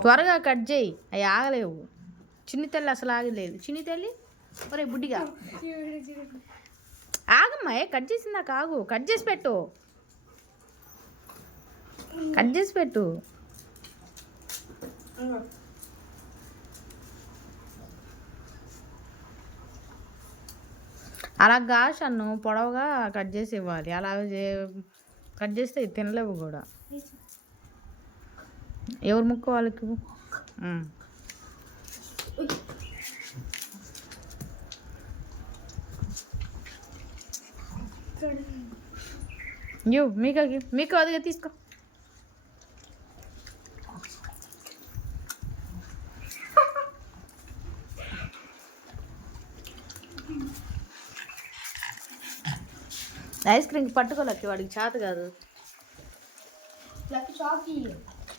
త్వరగా కట్ చేయి. అవి ఆగలేవు. చిన్ని తల్లి అసలు ఆగలేదు. చిన్ని తల్లి? ఒరే బుడ్డిగా. ఆగమ్మా ఏ కట్ చేసిందాక ఆగు. కట్ చేసి పెట్టు. కట్ చేసి పెట్టు. అలా గాషన్ను పొడవుగా కట్ చేసి ఇవ్వాలి. అలా కట్ చేస్తే తినలేవు కూడా. ఎవరు ముక్క వాళ్ళకి? ఇవ్వు. మీకాకి మీకు అదిగా తీసుకో. ఐస్ క్రీమ్ పట్టుకోలేక వాడికి చేత కాదు. చాకీ